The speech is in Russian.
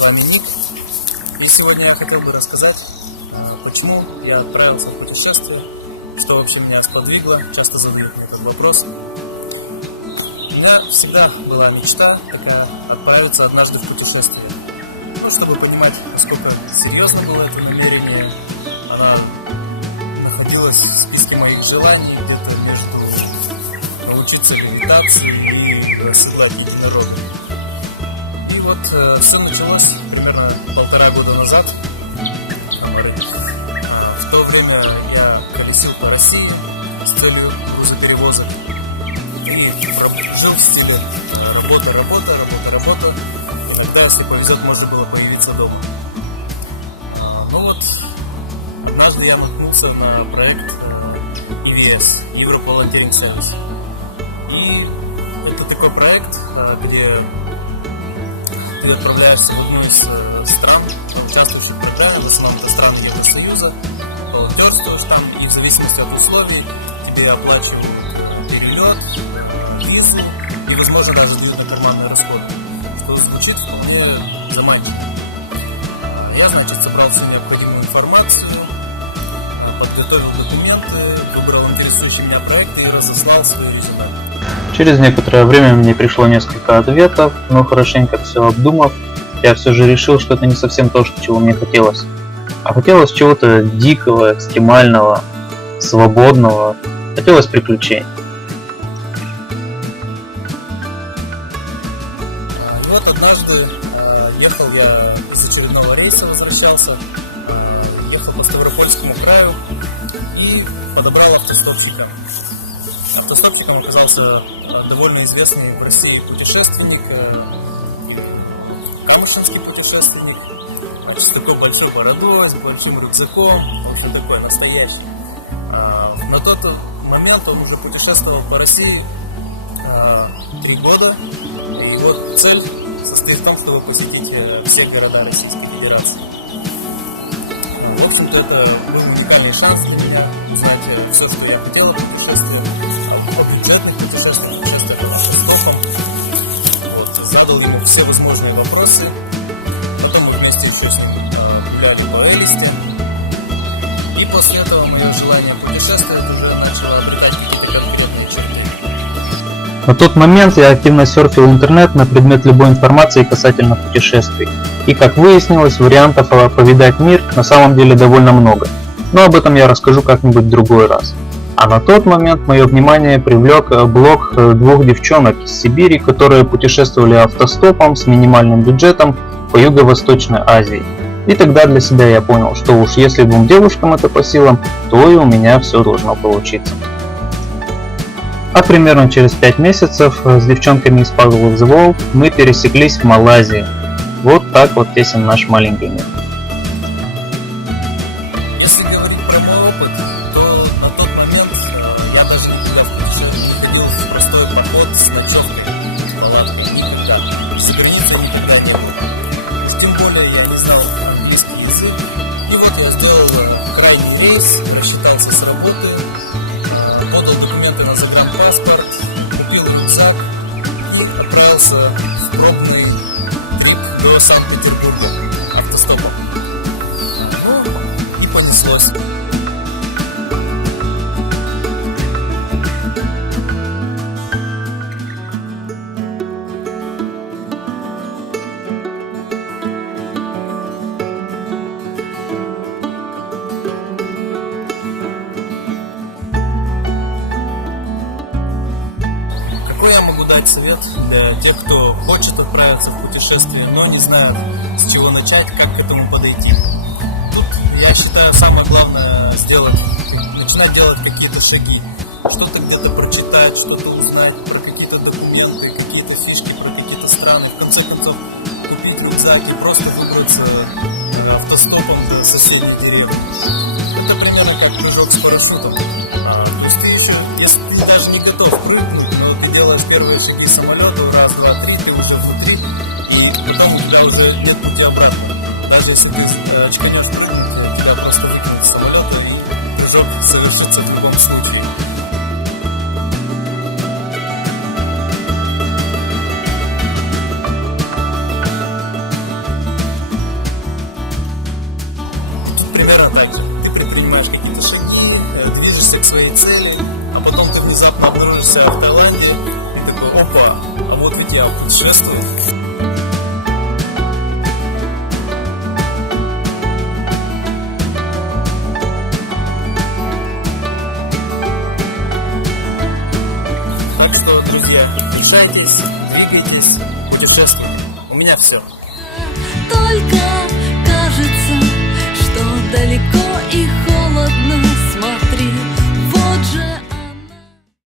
вами Ник, и сегодня я хотел бы рассказать, почему я отправился в путешествие, что вообще меня сподвигло. Часто задают мне этот вопрос. У меня всегда была мечта такая отправиться однажды в путешествие, чтобы понимать, насколько серьезно было это намерение. Она находилась в списке моих желаний где-то между научиться левитации и оседлать единорога. И вот все началось примерно 1,5 года назад. В то время я колесил по России с целью грузоперевозок и жил в стиле работа. Иногда, если повезет, можно было появиться дома. Ну вот, однажды я наткнулся на проект EVS, Europe Volunteering Service. И это такой проект, где ты отправляешься в одну из стран, участвующих в программе, в основном это страны Евросоюза, волонтерствуешь там, и в зависимости от условий тебе оплачивают перелет, визу и, возможно, даже длиннокарманные расходы, что звучит вполне заманчиво. Я, значит, собрал всю необходимую информацию, подготовил документы, выбрал интересующий меня проект и разослал свое резюме. Через некоторое время мне пришло несколько ответов, но хорошенько все обдумав, я все же решил, что это не совсем то, чего мне хотелось. А хотелось чего-то дикого, экстремального, свободного, хотелось приключений. Вот однажды ехал я из очередного рейса, возвращался, ехал по Ставропольскому краю и подобрал автостопщика. Автостопщиком оказался довольно известный в России путешественник, камышинский путешественник, с такой большой бородой, с большим рюкзаком, все такое настоящий. На тот момент он уже путешествовал по России 3 года, и вот цель состоит в том, чтобы посетить все города Российской Федерации. В общем-то, это был уникальный шанс для меня узнать все, что я хотел о путешествии, о бюджетных путешествиях, путешествиях автостопом. Вот, задал ему все возможные вопросы. Потом мы вместе еще с ним гуляли по Элисте. И после этого мое желание путешествовать уже начало обретать какие-то конкретные черты. На тот момент я активно серфил интернет на предмет любой информации касательно путешествий. И как выяснилось, вариантов повидать мир на самом деле довольно много. Но об этом я расскажу как-нибудь в другой раз. А на тот момент мое внимание привлек блог 2 девчонок из Сибири, которые путешествовали автостопом с минимальным бюджетом по Юго-Восточной Азии. И тогда для себя я понял, что уж если 2 девушкам это по силам, то и у меня все должно получиться. А примерно через 5 месяцев с девчонками из Puzzle of the World мы пересеклись в Малайзии. Вот так вот тесен наш маленький мир. Если говорить про мой опыт, то на тот момент я даже никогда в путешествии не ходил в простой поход с ночевкой, с палаткой, никогда. За границей никогда не был. Тем более я не знал английский язык. И вот я сделал крайний рейс, рассчитался с работы, подал документы на загранпаспорт, купил рюкзак и отправился в пробный трип до Санкт-Петербурга автостопом. Ну, и понеслось. Какой я могу дать совет для тех, кто хочет отправиться в путешествие, но не знает, с чего начать, как к этому подойти? Тут, я считаю, самое главное начинать делать какие-то шаги, что-то где-то прочитать, что-то узнать про какие-то документы, какие-то фишки, про какие-то страны, в конце концов купить рюкзак и просто выбраться автостопом до соседних деревьев. Это примерно как прыжок с парашютом. То есть ты еще, если ты даже не готов прыгнуть, но ты делаешь первые шаги самолета, раз, два, три, ты уже внутри, и потом у тебя уже нет пути обратно. Даже если ты очканешь прыгнуть, тебя просто выкинут из самолета, и прыжок совершится в любом случае. движешься к своей цели, а потом ты внезапно обнаружишься в Таиланде, и такой, опа, а вот ведь я путешествую. Так что, друзья, решайтесь, двигайтесь, путешествуйте. У меня все. Только кажется, что далеко и холодно.